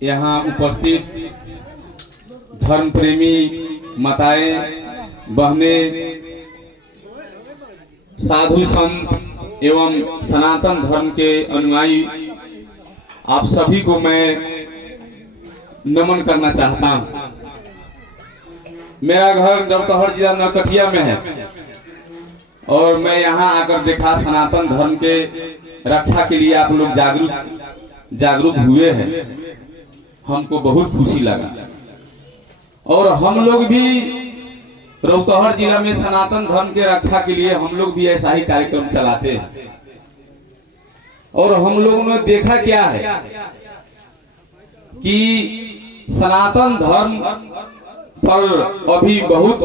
यहाँ उपस्थित धर्म प्रेमी माताएं, बहने, साधु संत एवं सनातन धर्म के अनुयायी, आप सभी को मैं नमन करना चाहता हूँ। मेरा घर रौतहट जिला नरकटिया में है और मैं यहाँ आकर देखा सनातन धर्म के रक्षा के लिए आप लोग जागरूक हुए हैं। हमको बहुत खुशी लगा और हम लोग भी रौतहट जिला में सनातन धर्म के रक्षा के लिए हम लोग भी ऐसा ही कार्यक्रम चलाते हैं। और हम लोगों ने देखा क्या है कि सनातन धर्म पर अभी बहुत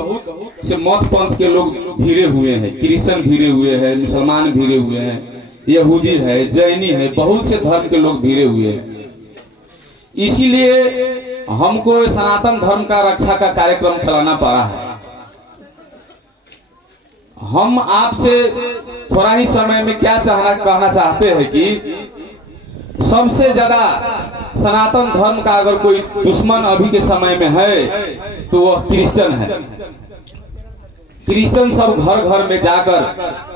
से मत पंथ के लोग भिड़े हुए हैं। क्रिश्चियन भिड़े हुए हैं, मुसलमान भिड़े हुए हैं, यहूदी है, जैनी है, बहुत से धर्म के लोग भिड़े हुए हैं। इसीलिए हमको सनातन धर्म का रक्षा का कार्यक्रम चलाना पड़ा है। हम आपसे थोड़ा ही समय में क्या कहना चाहते हैं कि सबसे ज्यादा सनातन धर्म का अगर कोई दुश्मन अभी के समय में है तो वह क्रिश्चियन है। क्रिश्चियन सब घर घर में जाकर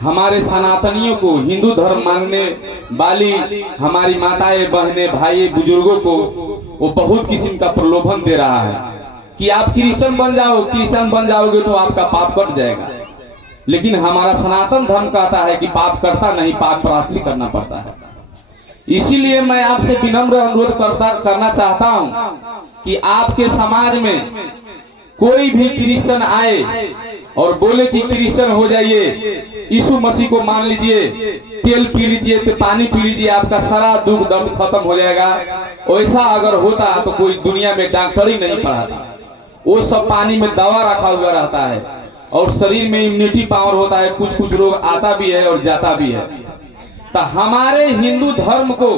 हमारे सनातनियों को, हिंदू धर्म मानने वाली हमारी माताएं, बहनें, भाई, बुजुर्गों को वो बहुत किस्म का प्रलोभन दे रहा है कि आप क्रिश्चियन बन जाओ, क्रिश्चियन बन जाओगे तो आपका पाप कट जाएगा। लेकिन हमारा सनातन धर्म कहता है कि पाप करता नहीं, पाप प्रायश्चित करना पड़ता है। इसीलिए मैं आपसे विनम्र अनुरोध करना चाहता हूं कि आपके समाज में कोई भी क्रिश्चियन आए और बोले कि क्रिश्चियन हो जाइए, यीशु मसीह को मान लीजिए, तेल पी लीजिए, तो पानी पी लीजिए, आपका सारा दुख दर्द खत्म हो जाएगा। ऐसा अगर होता तो कोई दुनिया में डॉक्टर ही नहीं पढ़ाता। वो सब पानी में दवा रखा हुआ रहता है और शरीर में इम्यूनिटी पावर होता है। कुछ कुछ रोग आता भी है और जाता भी है। तो हमारे हिंदू धर्म को,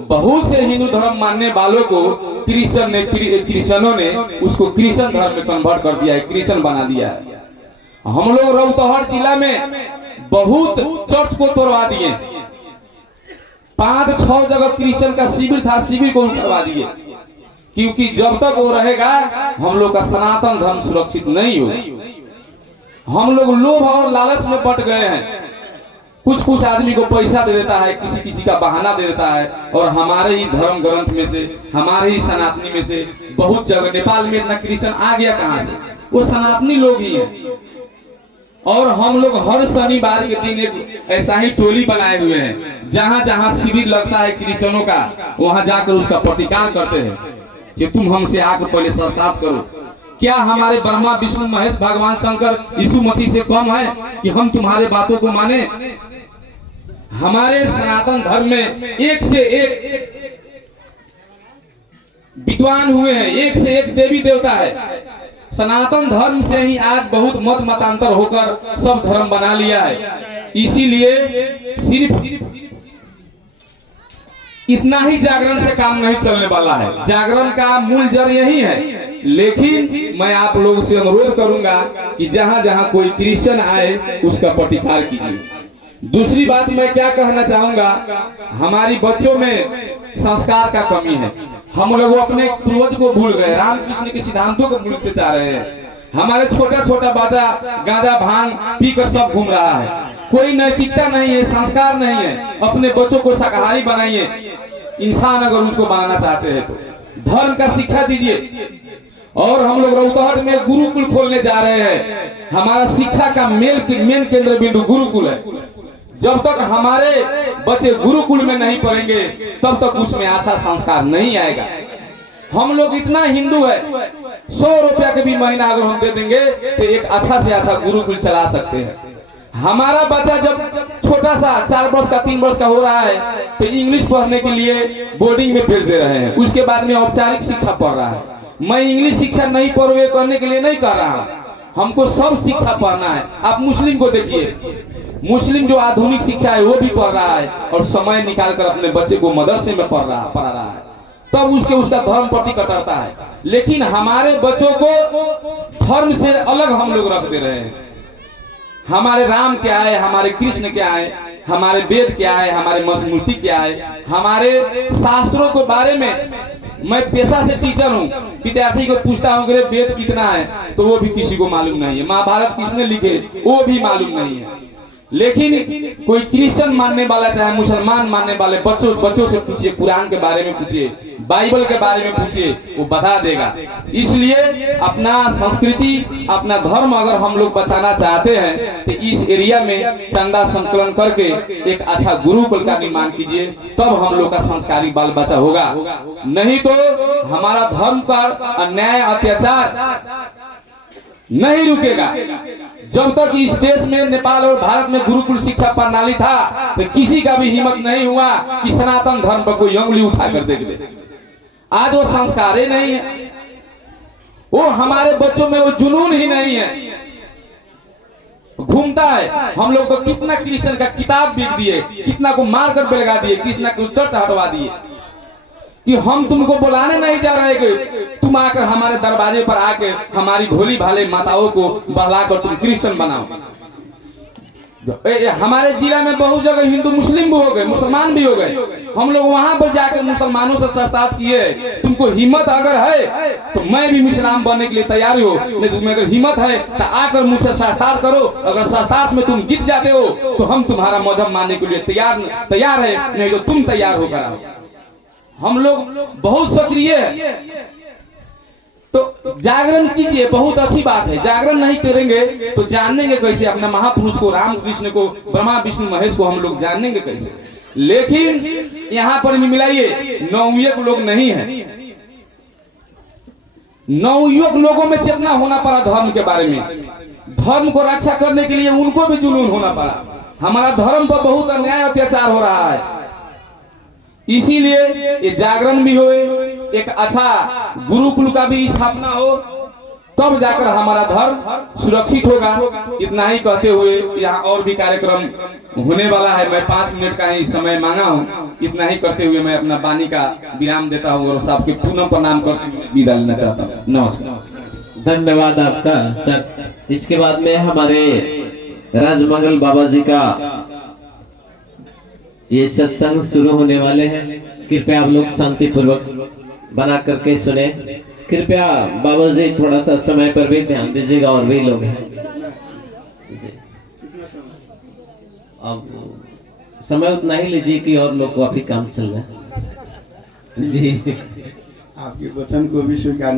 बहुत से हिंदू धर्म मानने वालों को क्रिश्चियनों ने उसको क्रिश्चियन धर्म में कन्वर्ट कर दिया है, क्रिश्चियन बना दिया है। हम लोग रौतहट जिला में बहुत चर्च को तोड़वा दिए। 5-6 जगह क्रिश्चियन का शिविर था, शिविर को उठवा दिए, क्योंकि जब तक वो रहेगा हम लोग का सनातन धर्म सुरक्षित नहीं होगा। हम लोग लोभ और लालच में बट गए हैं। कुछ आदमी को पैसा दे देता है, किसी का बहाना दे देता है और हमारे ही धर्म ग्रंथ में से, हमारे ही सनातनी में से बहुत जगह, नेपाल में इतना क्रिश्चियन आ गया कहां से? वो सनातनी लोग ही हैं। और हम लोग हर शनिवार के दिन एक ऐसा ही टोली बनाए हुए हैं, जहां जहां शिविर लगता है क्रिश्चियनों का, वहां जाकर उसका प्रतिकार करते हैं कि तुम हमसे आकर पहले शस्त्रार्थ करो। क्या हमारे ब्रह्मा विष्णु महेश भगवान शंकर यीशु मसीह से कम है कि हम तुम्हारे बातों को माने? हमारे सनातन धर्म में एक से एक विद्वान हुए हैं, एक से एक देवी देवता है। सनातन धर्म से ही आज बहुत मतांतर होकर सब धर्म बना लिया है। इसीलिए सिर्फ इतना ही जागरण से काम नहीं चलने वाला है। जागरण का मूल जड़ यही है। लेकिन मैं आप लोगों से अनुरोध करूंगा कि जहां जहां कोई क्रिश्चियन आए उसका प्रतिकार कीजिए। दूसरी बात मैं क्या कहना चाहूंगा, हमारी बच्चों में संस्कार का कमी है। हम लोग अपने पूर्वज को भूल गए, रामकृष्ण के सिद्धांतों को भूलते जा रहे हैं। हमारे छोटा छोटा बच्चा गांजा भांग पीकर सब घूम रहा है। कोई नैतिकता नहीं है, संस्कार नहीं है। अपने बच्चों को शाकाहारी बनाइए, इंसान अगर उसको बनाना चाहते हैं तो धर्म का शिक्षा दीजिए। और हम लोग रौतहट में गुरुकुल खोलने जा रहे हैं। हमारा शिक्षा का मेन केंद्र बिंदु गुरुकुल है। जब तक हमारे बच्चे गुरुकुल में नहीं पढ़ेंगे तब तक उसमें अच्छा संस्कार नहीं आएगा। हम लोग इतना हिंदू है, 100 रुपया के भी महीना अगर हम दे देंगे तो एक अच्छा से अच्छा गुरुकुल चला सकते हैं। हमारा बच्चा जब छोटा सा 4 वर्ष का 3 वर्ष का हो रहा है तो इंग्लिश पढ़ने के लिए बोर्डिंग में भेज दे रहे हैं। उसके बाद में औपचारिक शिक्षा पढ़ रहा है। मैं इंग्लिश शिक्षा नहीं करने के लिए नहीं कर रहा हूँ, हमको सब शिक्षा पढ़ना है। आप मुस्लिम को देखिए, मुस्लिम जो आधुनिक शिक्षा है वो भी पढ़ रहा है और समय निकाल कर अपने बच्चे को मदरसे में पढ़ा रहा है, तब उसका धर्म प्रति कटरता है। लेकिन हमारे बच्चों को धर्म से अलग हम लोग रख दे रहे हैं। हमारे राम क्या है, हमारे कृष्ण क्या है, हमारे वेद क्या है, हमारे मनुस्मृति क्या है, हमारे शास्त्रों के बारे में मैं पेशा से टीचर हूँ, विद्यार्थी को पूछता हूँ कि वेद कितना है, तो वो भी किसी को मालूम नहीं है। महाभारत किसने लिखे वो भी मालूम नहीं है। लेकिन कोई क्रिश्चियन मानने वाला चाहे मुसलमान मानने वाले बच्चों से पूछिए, कुरान के बारे में पूछिए, बाइबल के बारे में पूछिए, वो बता देगा। इसलिए अपना संस्कृति, अपना धर्म अगर हम लोग बचाना चाहते हैं तो इस एरिया में चंदा संकलन करके एक अच्छा गुरुकुल का निर्माण कीजिए, तब हम लोग का संस्कारी बाल बच्चा होगा। नहीं तो हमारा धर्म पर अन्याय अत्याचार नहीं रुकेगा। जब तक इस देश में, नेपाल और भारत में गुरुकुल शिक्षा प्रणाली था तो किसी का भी हिम्मत नहीं हुआ कि सनातन धर्म पर कोई उंगली उठा कर देख दे। आज वो संस्कार ही नहीं है, वो हमारे बच्चों में वो जुनून ही नहीं है, घूमता है। हम लोग तो कितना क्रिश्चियन का किताब बिक दिए, कितना को मार कर बेलगा दिए, कितना को चर्च हटवा दिए कि हम तुमको बुलाने नहीं जा रहे कि तुम आकर हमारे दरवाजे पर आके हमारी भोली भाले माताओं को बहलाकर तुम क्रिश्चियन बनाओ। हमारे जिला में बहुत जगह हिंदू मुस्लिम भी हो गए, मुसलमान भी हो गए। हम लोग वहां पर जाकर मुसलमानों से शास्त्रार्थ किए, तुमको हिम्मत अगर है तो मैं भी मुसलमान बनने के लिए तैयार हो, नहीं तुम्हें अगर हिम्मत है तो आकर मुझसे शास्त्रार्थ करो। अगर शास्त्रार्थ में तुम जीत जाते हो तो हम तुम्हारा मजहब मानने के लिए तैयार है, नहीं तो तुम तैयार होकर आओ। हम लोग बहुत सक्रिय है, तो जागरण कीजिए, बहुत अच्छी बात है। जागरण नहीं करेंगे तो जानेंगे कैसे अपने महापुरुष को, रामकृष्ण को, ब्रह्मा विष्णु महेश को हम लोग जानेंगे कैसे। लेकिन यहाँ पर मिलाइए नवयुवक लोग नहीं है, नवयुवक लोगों में चेतना होना पड़ा धर्म के बारे में, धर्म को रक्षा करने के लिए उनको भी जुनून होना पड़ा। हमारा धर्म पर बहुत अन्याय अत्याचार हो रहा है, इसीलिए ये जागरण भी हो, एक अच्छा गुरुकुल का भी स्थापना हो, तब जाकर हमारा धर्म सुरक्षित होगा। इतना ही कहते हुए यहाँ और भी कार्यक्रम होने वाला है, मैं 5 मिनट का ही समय मांगा हूँ। इतना ही करते हुए मैं अपना वाणी का विराम देता हूँ और सबके पुनः प्रणाम करते हुए विदा लेना चाहता हूँ। नमस्कार, धन्यवाद आपका सर। इसके बाद में हमारे राजमंगल बाबा जी का ये सत्संग शुरू होने वाले हैं। कृपया आप लोग शांति पूर्वक बना करके सुने। कृपया बाबा जी थोड़ा सा समय पर भी ध्यान दीजिएगा, और भी लोग हैं। अब समय उतना ही लीजिए कि और लोग को अभी काम चल रहा है जी। आपके वचन को भी स्वीकारना